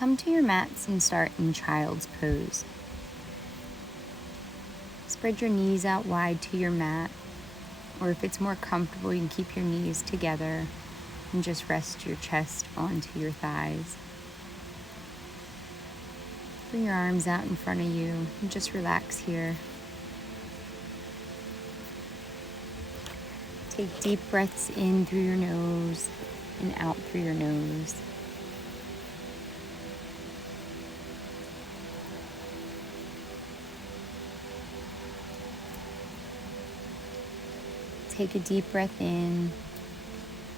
Come to your mats and start in child's pose. Spread your knees out wide to your mat, or if it's more comfortable, you can keep your knees together and just rest your chest onto your thighs. Bring your arms out in front of you and just relax here. Take deep breaths in through your nose and out through your nose. Take a deep breath in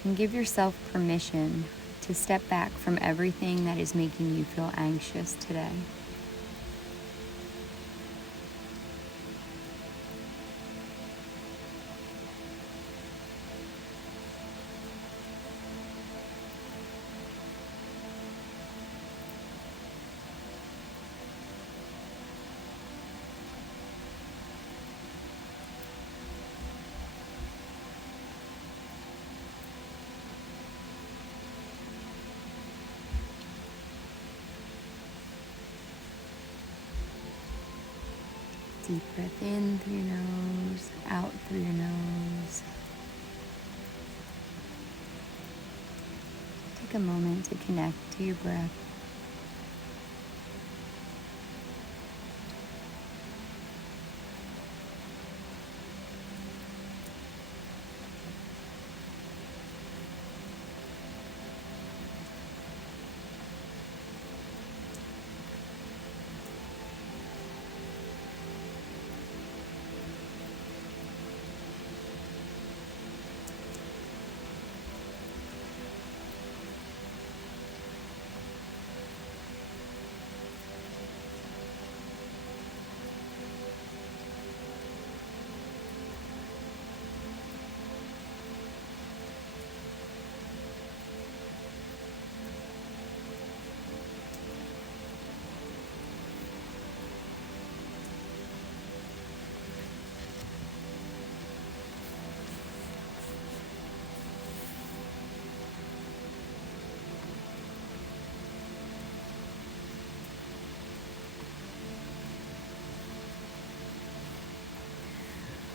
and give yourself permission to step back from everything that is making you feel anxious today. Deep breath in through your nose, out through your nose. Take a moment to connect to your breath.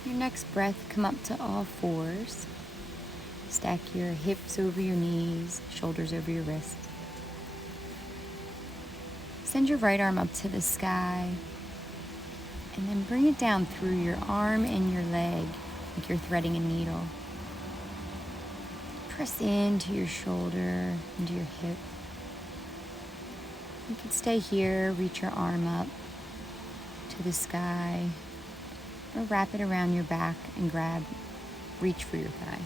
Your next breath, come up to all fours. Stack your hips over your knees, shoulders over your wrists. Send your right arm up to the sky, and then bring it down through your arm and your leg like you're threading a needle. Press into your shoulder, into your hip. You can stay here, reach your arm up to the sky, or wrap it around your back and reach for your thigh.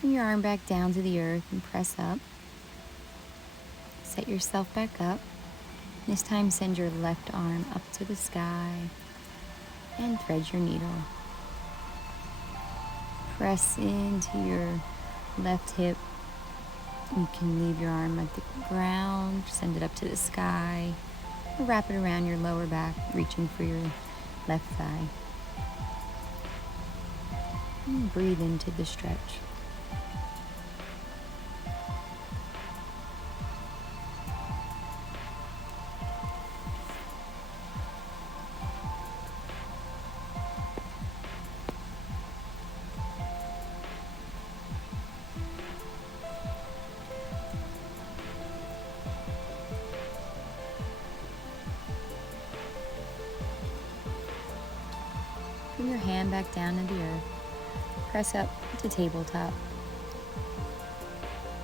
Bring your arm back down to the earth and press up. Set yourself back up. This time send your left arm up to the sky and thread your needle. Press into your left hip. You can leave your arm at the ground, send it up to the sky, or wrap it around your lower back, reaching for your left thigh. And breathe into the stretch. Bring your hand back down to the earth. Press up to tabletop.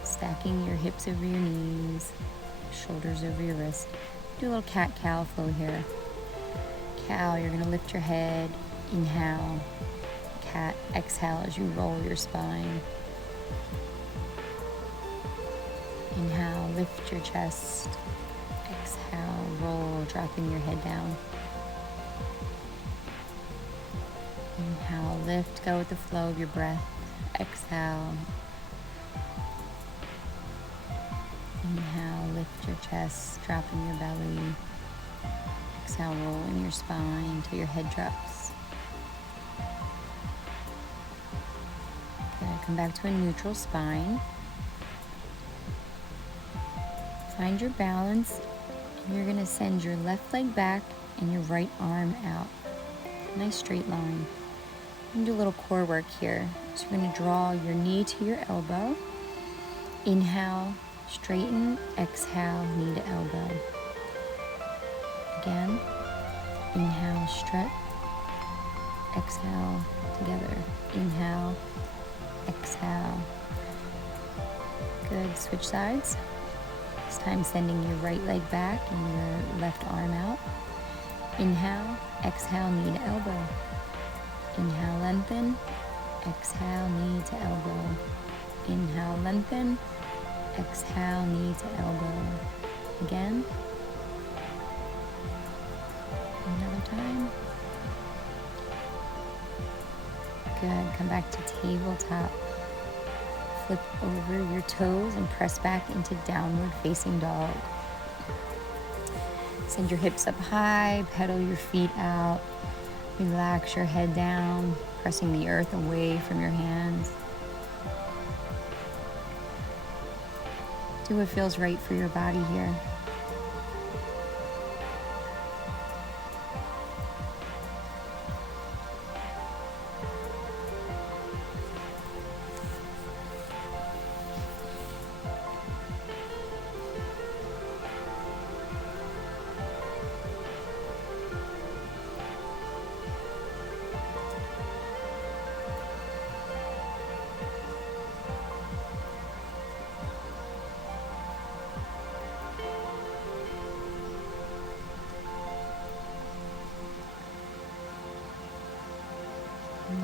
Stacking your hips over your knees, shoulders over your wrists. Do a little cat-cow flow here. Cow, you're going to lift your head. Inhale. Cat, exhale as you roll your spine. Inhale, lift your chest. Exhale, roll, dropping your head down. Inhale, lift, go with the flow of your breath. Exhale. Inhale, lift your chest, dropping your belly. Exhale, rolling your spine till your head drops. Good, come back to a neutral spine. Find your balance, and you're gonna send your left leg back and your right arm out. Nice straight line. And do a little core work here. So you're gonna draw your knee to your elbow. Inhale, straighten, exhale, knee to elbow. Again, inhale, stretch, exhale, together. Inhale, exhale. Good, switch sides. This time sending your right leg back and your left arm out. Inhale, exhale, knee to elbow. Inhale, lengthen, exhale, knee to elbow. Inhale, lengthen, exhale, knee to elbow. Again. Another time. Good, come back to tabletop. Flip over your toes and press back into downward facing dog. Send your hips up high, pedal your feet out. Relax your head down, pressing the earth away from your hands. Do what feels right for your body here.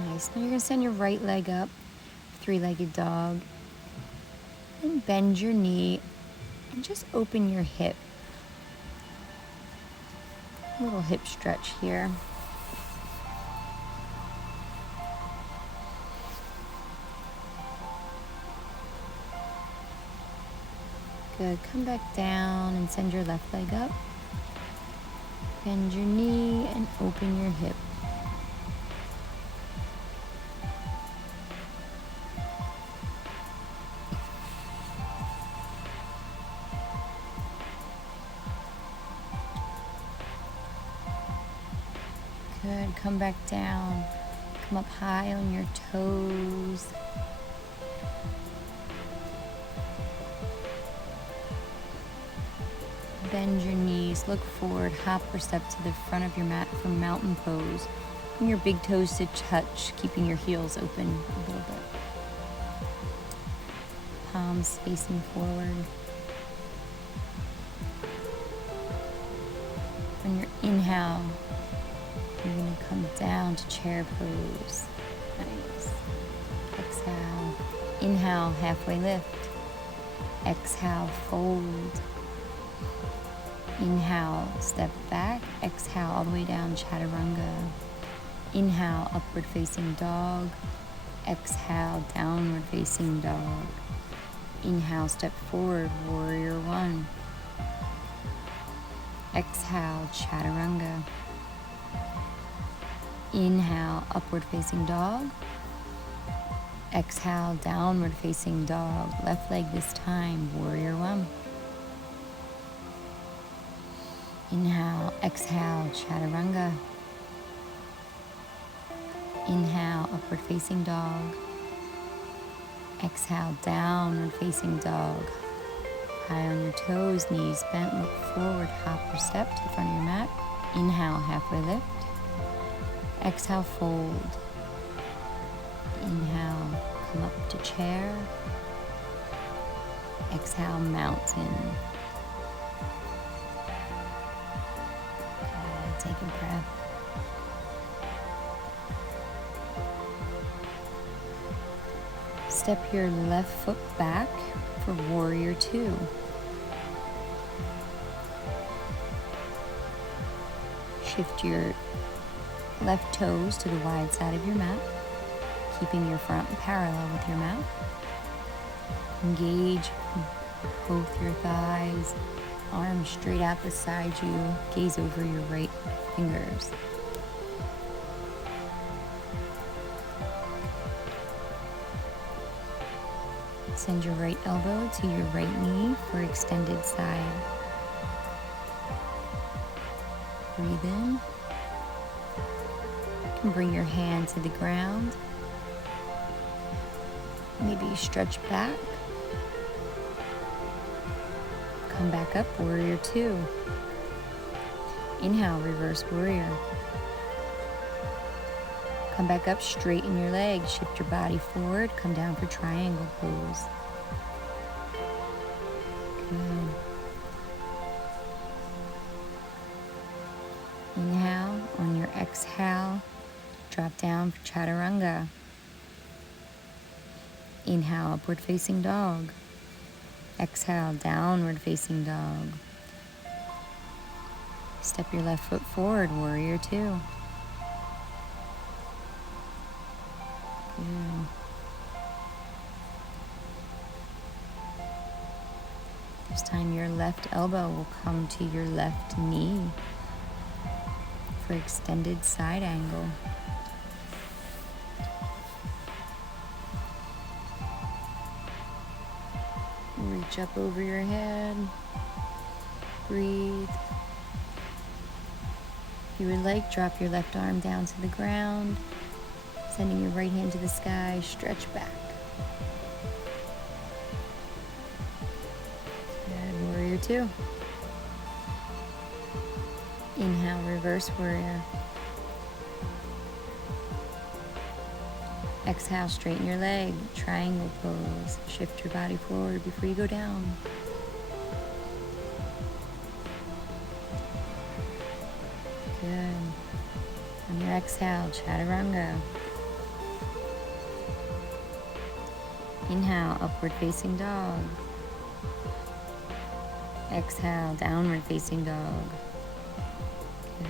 Nice. Now you're going to send your right leg up, three-legged dog. And bend your knee and just open your hip. A little hip stretch here. Good. Come back down and send your left leg up. Bend your knee and open your hip. Good, come back down. Come up high on your toes. Bend your knees, look forward, hop or step to the front of your mat for mountain pose. Bring your big toes to touch, keeping your heels open a little bit. Palms facing forward. On your inhale, you're going to come down to chair pose. Nice. Exhale. Inhale, halfway lift. Exhale, fold. Inhale, step back. Exhale, all the way down, chaturanga. Inhale, upward facing dog. Exhale, downward facing dog. Inhale, step forward, warrior one. Exhale, chaturanga. Inhale, upward facing dog. Exhale, downward facing dog. Left leg this time, warrior one. Inhale, exhale, chaturanga. Inhale, upward facing dog. Exhale, downward facing dog. High on your toes, knees bent, look forward, hop or step to the front of your mat. Inhale, halfway lift. Exhale, fold. Inhale, come up to chair. Exhale, mountain. Good, take a breath. Step your left foot back for warrior two. Shift your left toes to the wide side of your mat, keeping your front parallel with your mat. Engage both your thighs, arms straight out beside you, gaze over your right fingers. Send your right elbow to your right knee for extended side. Breathe in. You can bring your hand to the ground. Maybe you stretch back. Come back up, warrior two. Inhale, reverse warrior. Come back up, straighten your legs, shift your body forward, come down for triangle pose. Good. Inhale, on your exhale, drop down for chaturanga. Inhale, upward facing dog. Exhale, downward facing dog. Step your left foot forward, warrior two. Good. This time your left elbow will come to your left knee for extended side angle. Reach up over your head. Breathe. If you would like, drop your left arm down to the ground. Sending your right hand to the sky, stretch back. Good, warrior two. Inhale, reverse warrior. Exhale, straighten your leg, triangle pose. Shift your body forward before you go down. Good. On your exhale, chaturanga. Inhale, upward facing dog. Exhale, downward facing dog. Good.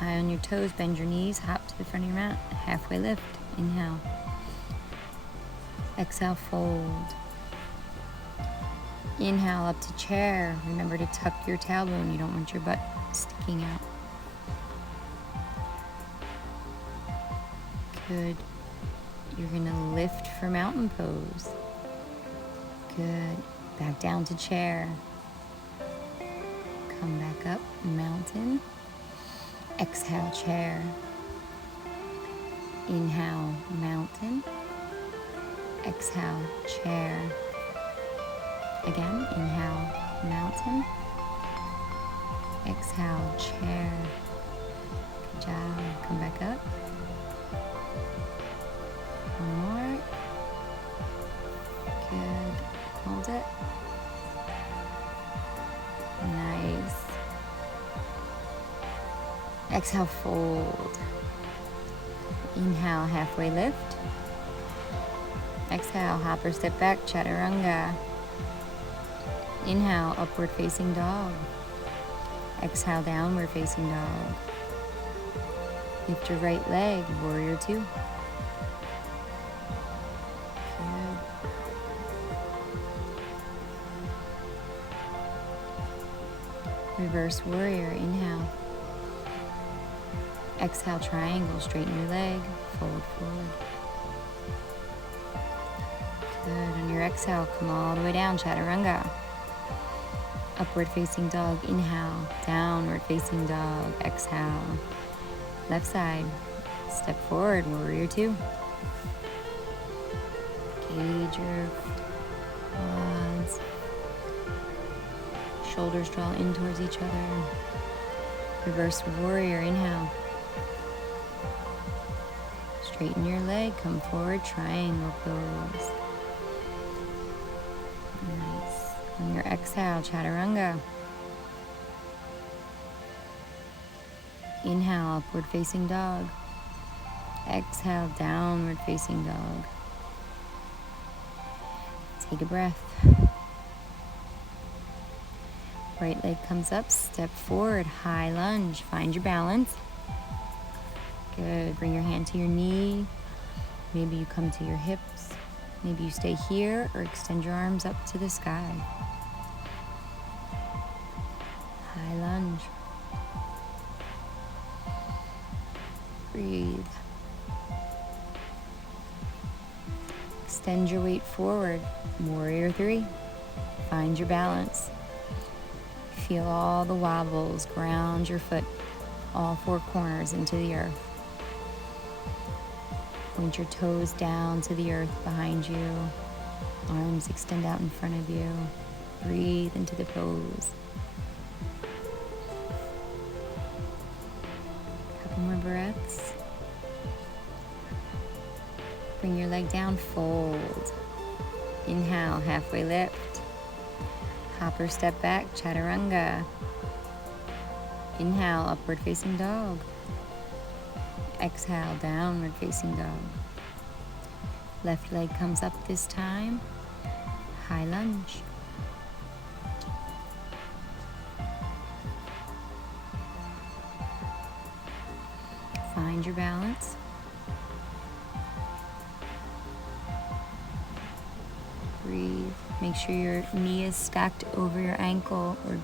Eye on your toes, bend your knees, hop to the front of your mat, halfway lift. Inhale. Exhale, fold. Inhale, up to chair. Remember to tuck your tailbone. You don't want your butt sticking out. Good. You're gonna lift for mountain pose. Good. Back down to chair. Come back up, mountain. Exhale, chair. Inhale, mountain. Exhale, chair. Again, inhale, mountain. Exhale, chair. Good job. Come back up. One more. Good. Hold it. Nice. Exhale, fold. Inhale, halfway lift. Exhale, hop or step back, chaturanga. Inhale, upward facing dog. Exhale, downward facing dog. Lift your right leg, warrior two. Good. Reverse warrior, inhale. Exhale, triangle, straighten your leg, fold forward. Good, on your exhale, come all the way down, chaturanga. Upward facing dog, inhale, downward facing dog, exhale. Left side, step forward, warrior two. Engage your quads. Shoulders draw in towards each other. Reverse warrior, inhale. Straighten your leg, come forward, triangle pose. Nice. On your exhale, chaturanga. Inhale, upward facing dog. Exhale, downward facing dog. Take a breath. Right leg comes up, step forward, high lunge. Find your balance. Good. Bring your hand to your knee. Maybe you come to your hips. Maybe you stay here or extend your arms up to the sky. High lunge. Breathe. Extend your weight forward. Warrior 3. Find your balance. Feel all the wobbles. Ground your foot all 4 corners into the earth. Point your toes down to the earth behind you. Arms extend out in front of you. Breathe into the pose. Couple more breaths. Bring your leg down, fold. Inhale, halfway lift. Hopper step back, chaturanga. Inhale, upward facing dog. Exhale, downward facing dog. Left leg comes up this time. High lunge. Find your balance. Breathe. Make sure your knee is stacked over your ankle or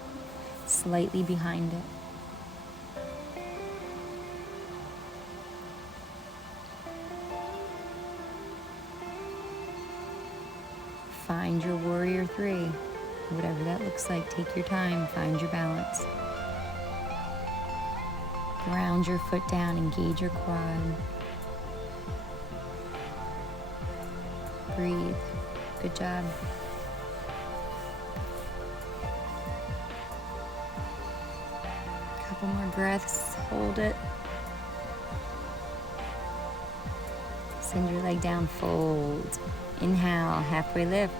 slightly behind it. Find your warrior 3. Whatever that looks like, take your time. Find your balance. Ground your foot down, engage your quad. Breathe. Good job. Couple more breaths. Hold it. Send your leg down, fold. Inhale, halfway lift.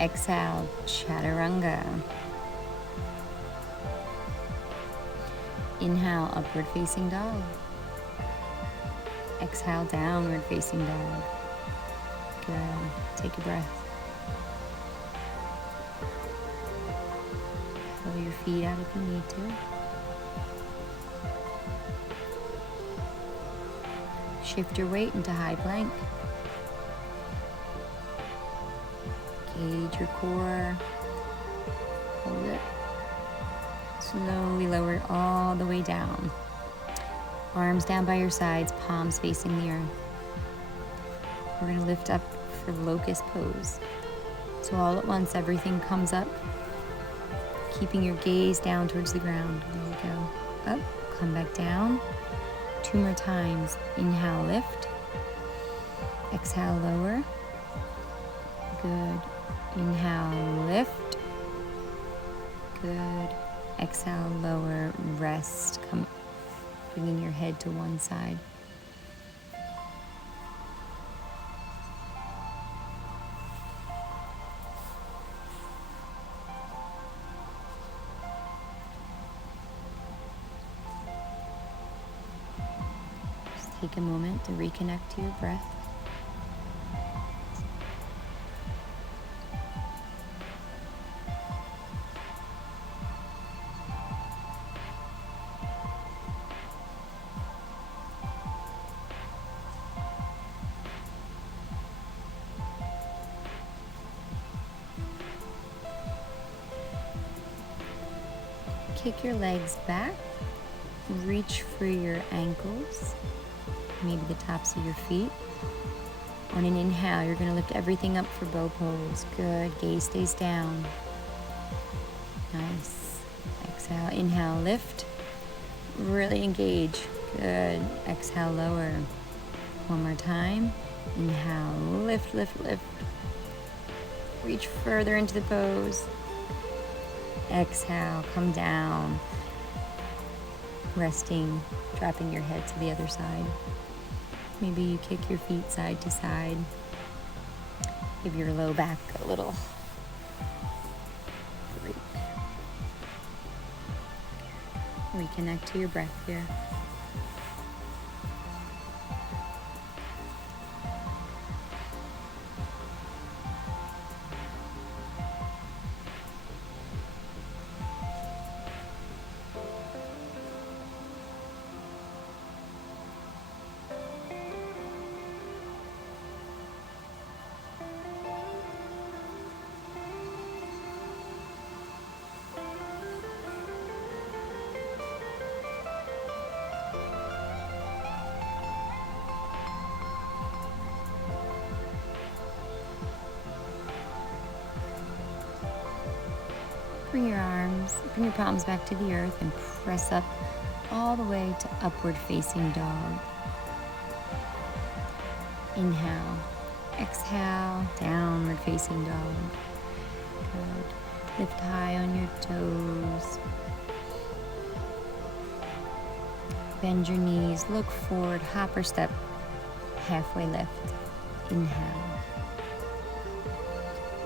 Exhale, chaturanga. Inhale, upward facing dog. Exhale, downward facing dog. Good. Take a breath. Pull your feet out if you need to. Shift your weight into high plank. Engage your core. Hold it. Slowly lower it all the way down. Arms down by your sides, palms facing the earth. We're going to lift up for locust pose. So all at once, everything comes up, keeping your gaze down towards the ground. There you go. Up, come back down. 2 more times. Inhale, lift. Exhale, lower. Good. Inhale, lift. Good. Exhale, lower, rest. Come, bringing your head to one side. Just take a moment to reconnect to your breath. Kick your legs back, reach for your ankles, maybe the tops of your feet. On an inhale, you're going to lift everything up for bow pose. Good. Gaze stays down. Nice. Exhale, inhale, lift. Really engage. Good. Exhale, lower. One more time. Inhale, lift, lift, lift. Reach further into the pose. Exhale, come down. Resting, dropping your head to the other side. Maybe you kick your feet side to side. Give your low back a little break. Reconnect to your breath here. Bring your palms back to the earth and press up all the way to upward facing dog. Inhale. Exhale, downward facing dog. Good. Lift high on your toes. Bend your knees, look forward, hop or step, halfway lift. Inhale.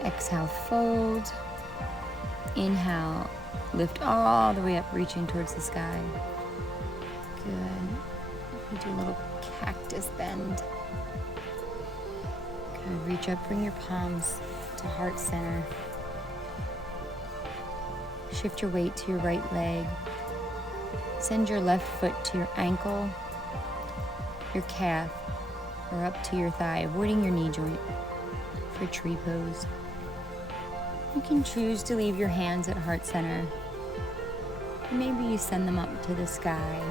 Exhale, fold. Inhale, lift all the way up, reaching towards the sky. Good. We do a little cactus bend. Good. Reach up, bring your palms to heart center. Shift your weight to your right leg. Send your left foot to your ankle, your calf, or up to your thigh, avoiding your knee joint for tree pose. You can choose to leave your hands at heart center. Or maybe you send them up to the sky.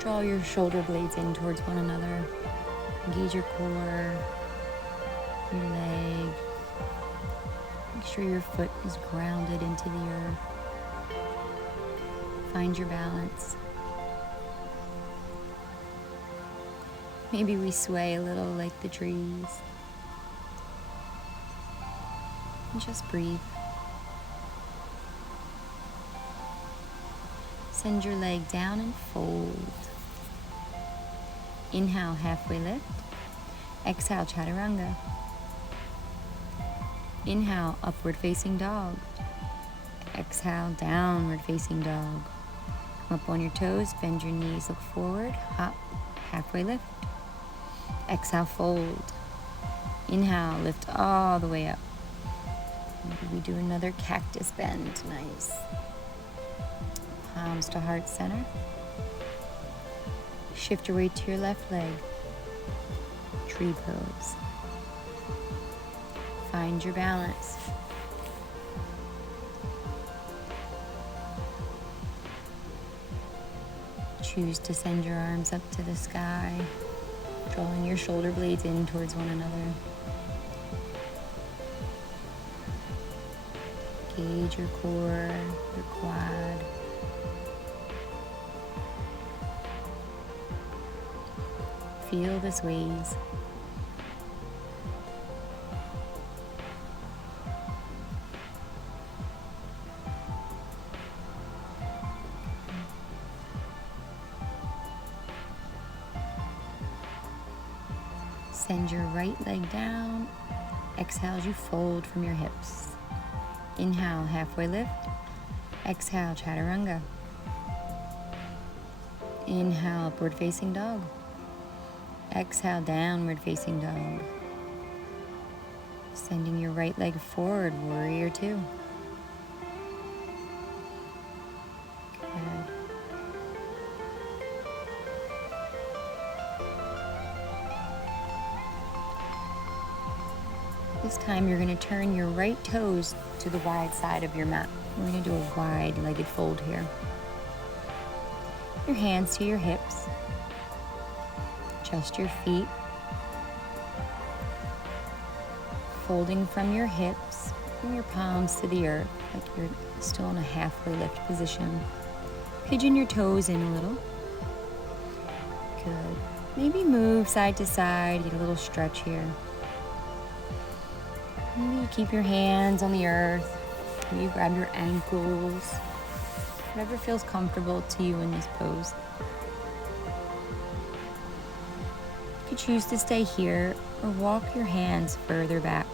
Draw your shoulder blades in towards one another. Engage your core, your leg. Make sure your foot is grounded into the earth. Find your balance. Maybe we sway a little like the trees. And just breathe. Send your leg down and fold. Inhale, halfway lift. Exhale, chaturanga. Inhale, upward facing dog. Exhale, downward facing dog. Come up on your toes, bend your knees, look forward, hop, halfway lift. Exhale, fold. Inhale, lift all the way up. Maybe we do another cactus bend, nice. Palms to heart center. Shift your weight to your left leg. Tree pose. Find your balance. Choose to send your arms up to the sky, drawing your shoulder blades in towards one another. Engage your core, your quad. Feel the sways. Send your right leg down. Exhale as you fold from your hips. Inhale, halfway lift. Exhale, chaturanga. Inhale, upward facing dog. Exhale, downward facing dog. Sending your right leg forward, warrior two. Good. This time you're going to turn your right toes to the wide side of your mat. We're going to do a wide-legged fold here. Your hands to your hips. Adjust your feet. Folding from your hips, bring your palms to the earth like you're still in a halfway lift position. Pigeon your toes in a little. Good. Maybe move side to side, get a little stretch here. Maybe you keep your hands on the earth. Maybe you grab your ankles. Whatever feels comfortable to you in this pose. You could choose to stay here or walk your hands further back.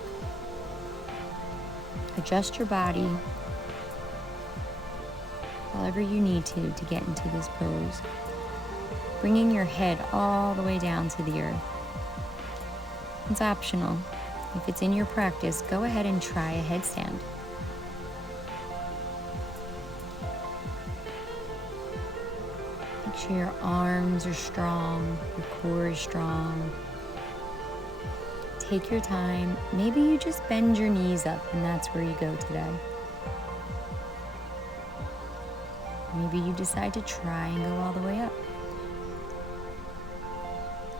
Adjust your body however you need to get into this pose. Bringing your head all the way down to the earth. It's optional. If it's in your practice, go ahead and try a headstand. Make sure your arms are strong, your core is strong. Take your time. Maybe you just bend your knees up and that's where you go today. Maybe you decide to try and go all the way up.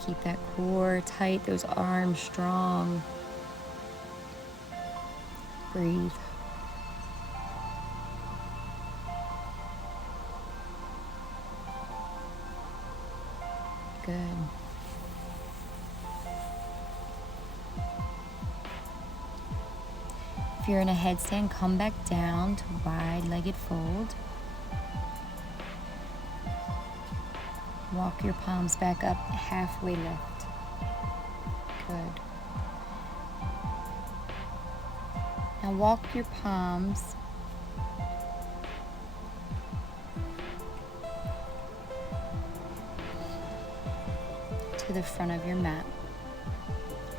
Keep that core tight, those arms strong. Breathe. Good. If you're in a headstand, come back down to wide-legged fold. Walk your palms back up, halfway lift. Good. Now walk your palms to the front of your mat.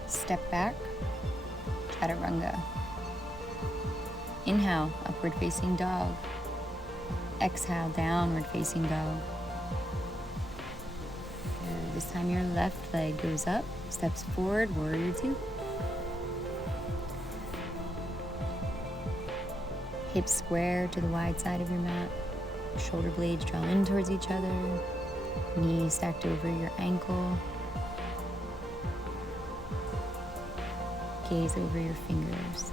Step back, chaturanga. Inhale, upward facing dog. Exhale, downward facing dog. Good. This time your left leg goes up, steps forward, warrior two. Hips square to the wide side of your mat. Shoulder blades draw in towards each other. Knees stacked over your ankle. Gaze over your fingers.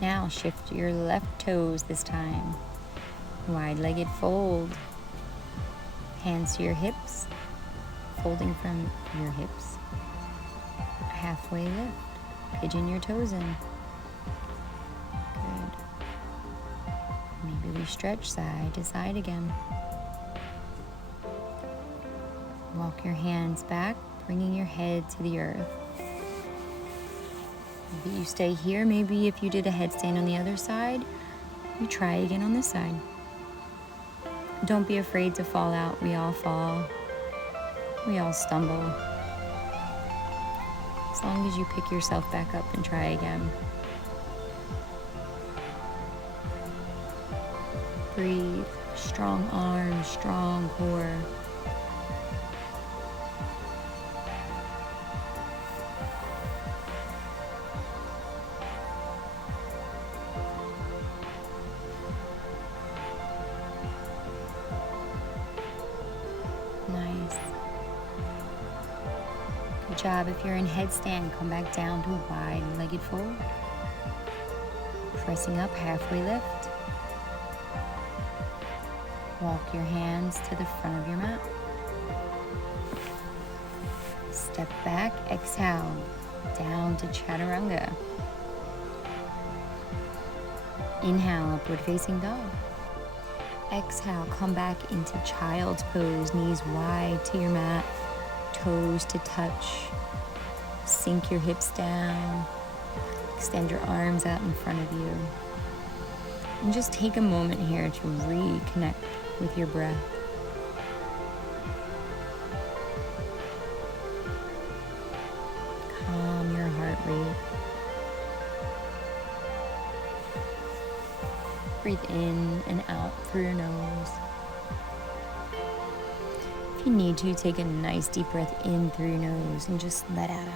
Now shift your left toes this time. Wide-legged fold. Hands to your hips. Folding from your hips. Halfway lift. Pigeon your toes in. Good. Maybe we stretch side to side again. Walk your hands back, bringing your head to the earth. Maybe you stay here. Maybe if you did a headstand on the other side, you try again on this side. Don't be afraid to fall out. We all fall. We all stumble. As long as you pick yourself back up and try again. Breathe. Strong arms, strong core. Nice. Good job. If you're in headstand, come back down to wide-legged fold. Pressing up, halfway lift. Walk your hands to the front of your mat. Step back, exhale, down to chaturanga. Inhale, upward facing dog. Exhale, come back into child's pose, knees wide to your mat, toes to touch. Sink your hips down. Extend your arms out in front of you. And just take a moment here to reconnect with your breath. Calm your heart rate. Breathe in and out through your nose. If you need to, take a nice deep breath in through your nose and just let out a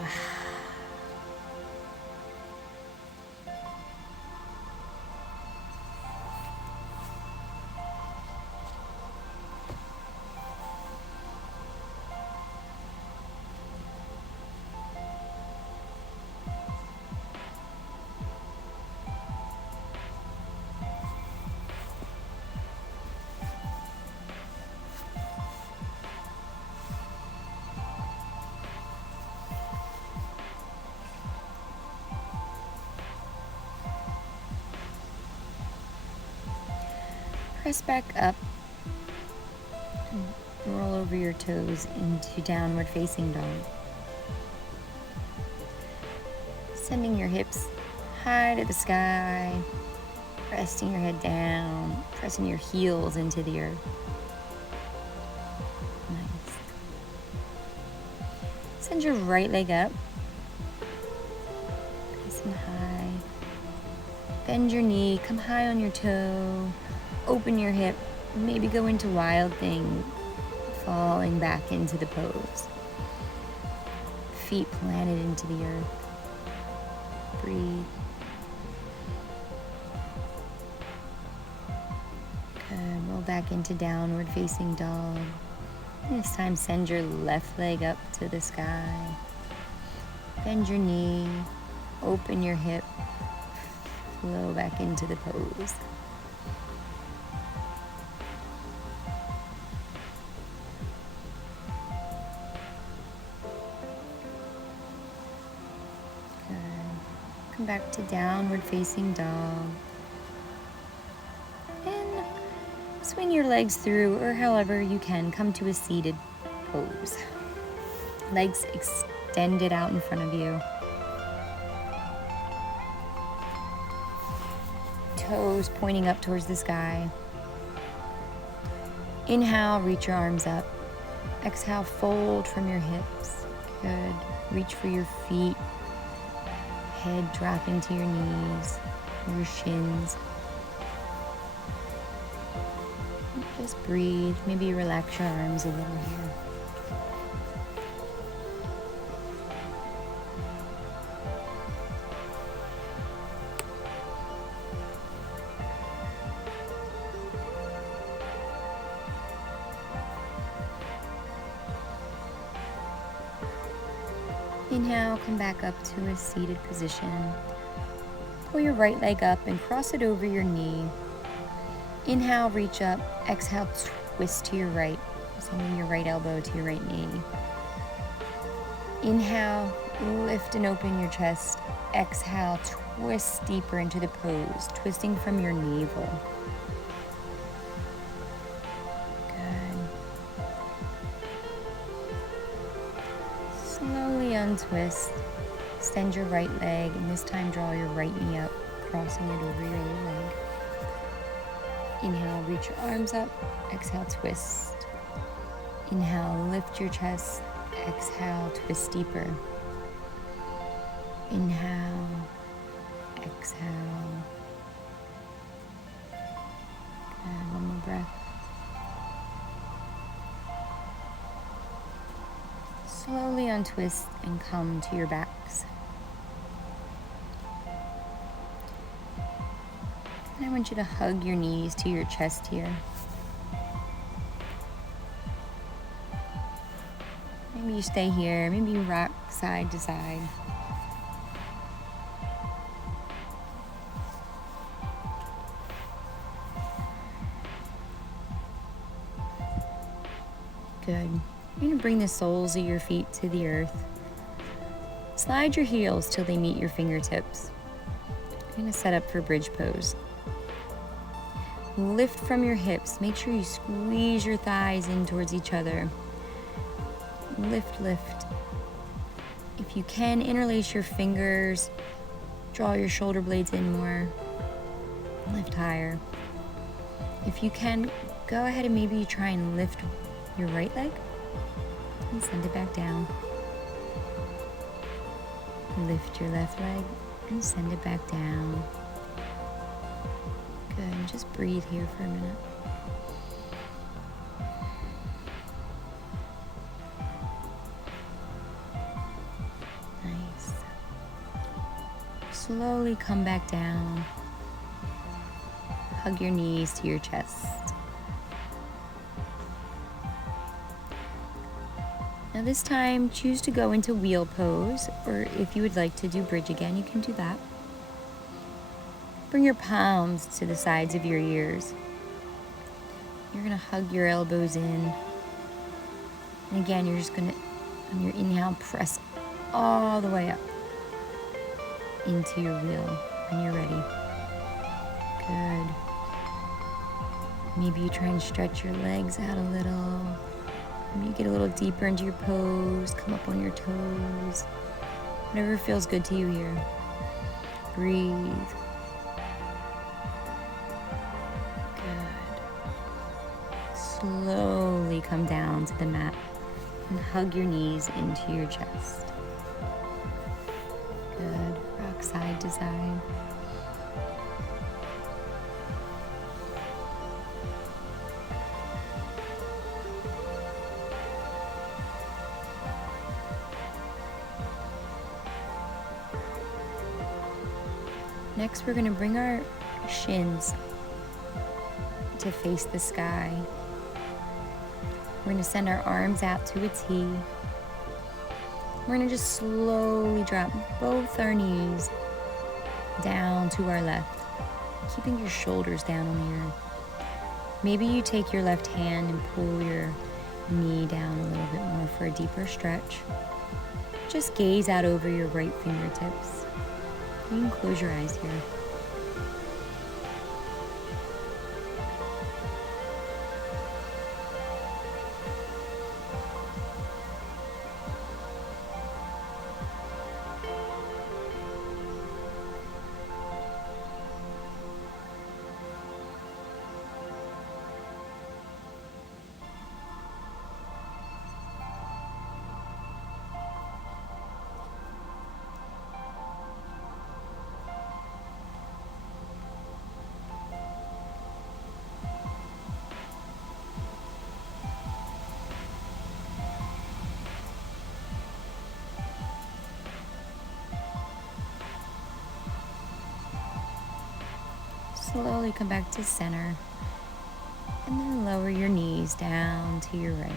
press back up and roll over your toes into downward facing dog. Sending your hips high to the sky, resting your head down, pressing your heels into the earth. Nice. Send your right leg up, nice and high. Bend your knee, come high on your toe. Open your hip, maybe go into wild thing, falling back into the pose. Feet planted into the earth. Breathe. Good. Roll back into downward facing dog. And this time send your left leg up to the sky. Bend your knee, open your hip, flow back into the pose. Come back to downward facing dog. And swing your legs through, or however you can, come to a seated pose. Legs extended out in front of you. Toes pointing up towards the sky. Inhale, reach your arms up. Exhale, fold from your hips. Good. Reach for your feet. Head dropping to your knees, your shins. Just breathe. Maybe relax your arms a little here. Inhale, come back up to a seated position. Pull your right leg up and cross it over your knee. Inhale, reach up. Exhale, twist to your right, sending your right elbow to your right knee. Inhale, lift and open your chest. Exhale, twist deeper into the pose, twisting from your navel. Slowly untwist, extend your right leg, and this time draw your right knee up, crossing it over your other leg. Inhale, reach your arms up, exhale, twist. Inhale, lift your chest, exhale, twist deeper. Inhale, exhale. And one more breath. Slowly untwist and come to your backs. And I want you to hug your knees to your chest here. Maybe you stay here, maybe you rock side to side. Good. You're going to bring the soles of your feet to the earth. Slide your heels till they meet your fingertips. You're going to set up for bridge pose. Lift from your hips. Make sure you squeeze your thighs in towards each other. Lift, lift. If you can, interlace your fingers. Draw your shoulder blades in more. Lift higher. If you can, go ahead and maybe try and lift your right leg and send it back down. Lift your left leg and send it back down. Good. Just breathe here for a minute. Nice. Slowly come back down. Hug your knees to your chest. Now this time, choose to go into wheel pose, or if you would like to do bridge again, you can do that. Bring your palms to the sides of your ears. You're gonna hug your elbows in. And again, you're just gonna, on your inhale, press all the way up into your wheel when you're ready. Good. Maybe you try and stretch your legs out a little. Maybe you get a little deeper into your pose, come up on your toes. Whatever feels good to you here. Breathe. Good. Slowly come down to the mat and hug your knees into your chest. Good. Rock side to side. Next, we're going to bring our shins to face the sky. We're going to send our arms out to a T. We're going to just slowly drop both our knees down to our left, keeping your shoulders down on the earth. Maybe you take your left hand and pull your knee down a little bit more for a deeper stretch. Just gaze out over your right fingertips. You can close your eyes here. Slowly come back to center, and then lower your knees down to your right.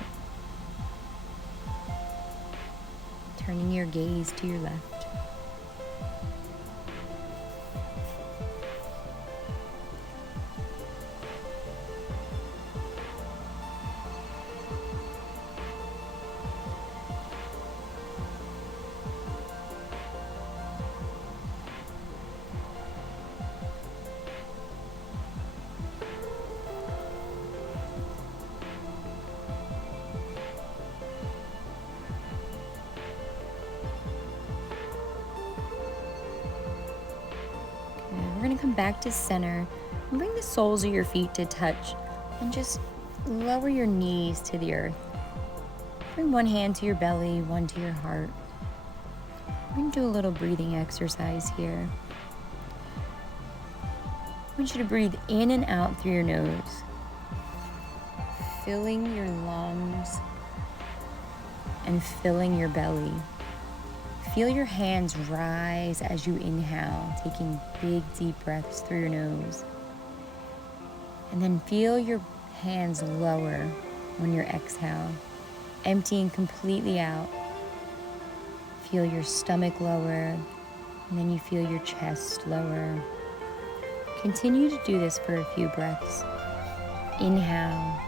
Turning your gaze to your left. We're going to come back to center and bring the soles of your feet to touch and just lower your knees to the earth. Bring one hand to your belly, one to your heart. We're going to do a little breathing exercise here. I want you to breathe in and out through your nose, filling your lungs and filling your belly. Feel your hands rise as you inhale, taking big, deep breaths through your nose. And then feel your hands lower when you exhale, emptying completely out. Feel your stomach lower, and then you feel your chest lower. Continue to do this for a few breaths. Inhale,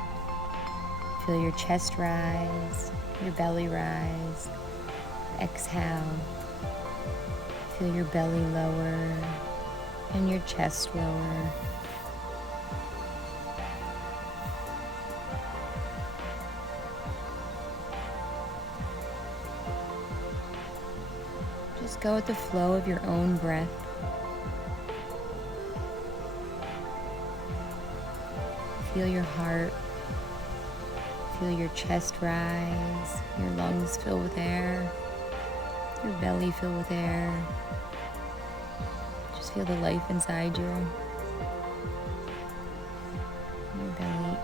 feel your chest rise, your belly rise. Exhale, feel your belly lower and your chest lower. Just go with the flow of your own breath. Feel your heart, feel your chest rise, your lungs fill with air. Your belly fill with air. Just feel the life inside you. Your belly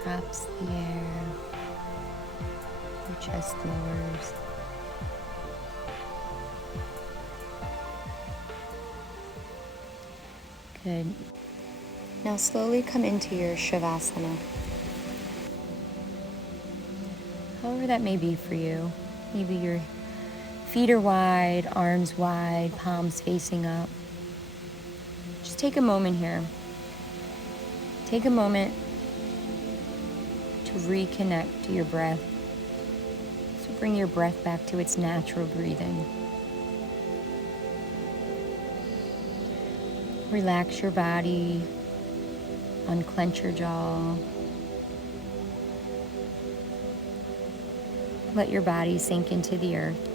drops the air. Your chest lowers. Good. Now slowly come into your Shavasana. However that may be for you. Maybe your feet are wide, arms wide, palms facing up. Just take a moment here. Take a moment to reconnect to your breath. So bring your breath back to its natural breathing. Relax your body, unclench your jaw. Let your body sink into the earth.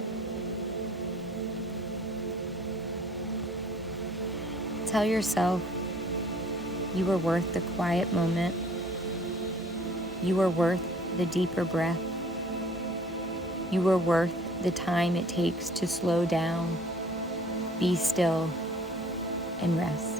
Tell yourself you are worth the quiet moment. You are worth the deeper breath. You are worth the time it takes to slow down, be still, and rest.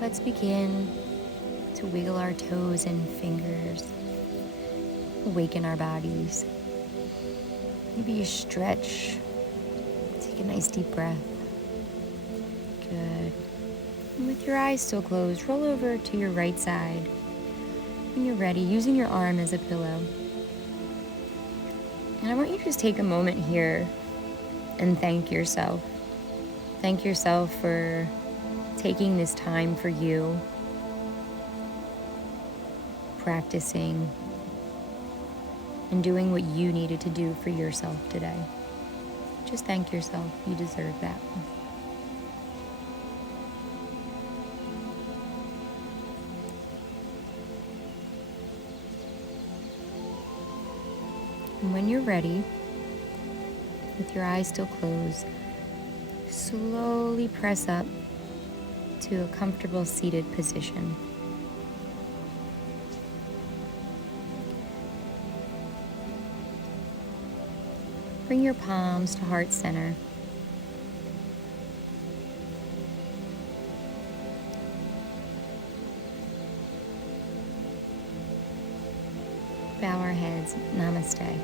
Let's begin to wiggle our toes and fingers, awaken our bodies. Maybe you stretch, take a nice deep breath. Good. And with your eyes still closed, roll over to your right side. When you're ready, using your arm as a pillow. And I want you to just take a moment here and thank yourself. Thank yourself for taking this time for you, practicing, and doing what you needed to do for yourself today. Just thank yourself. You deserve that. And when you're ready, with your eyes still closed, slowly press up to a comfortable seated position. Bring your palms to heart center. Bow our heads. Namaste.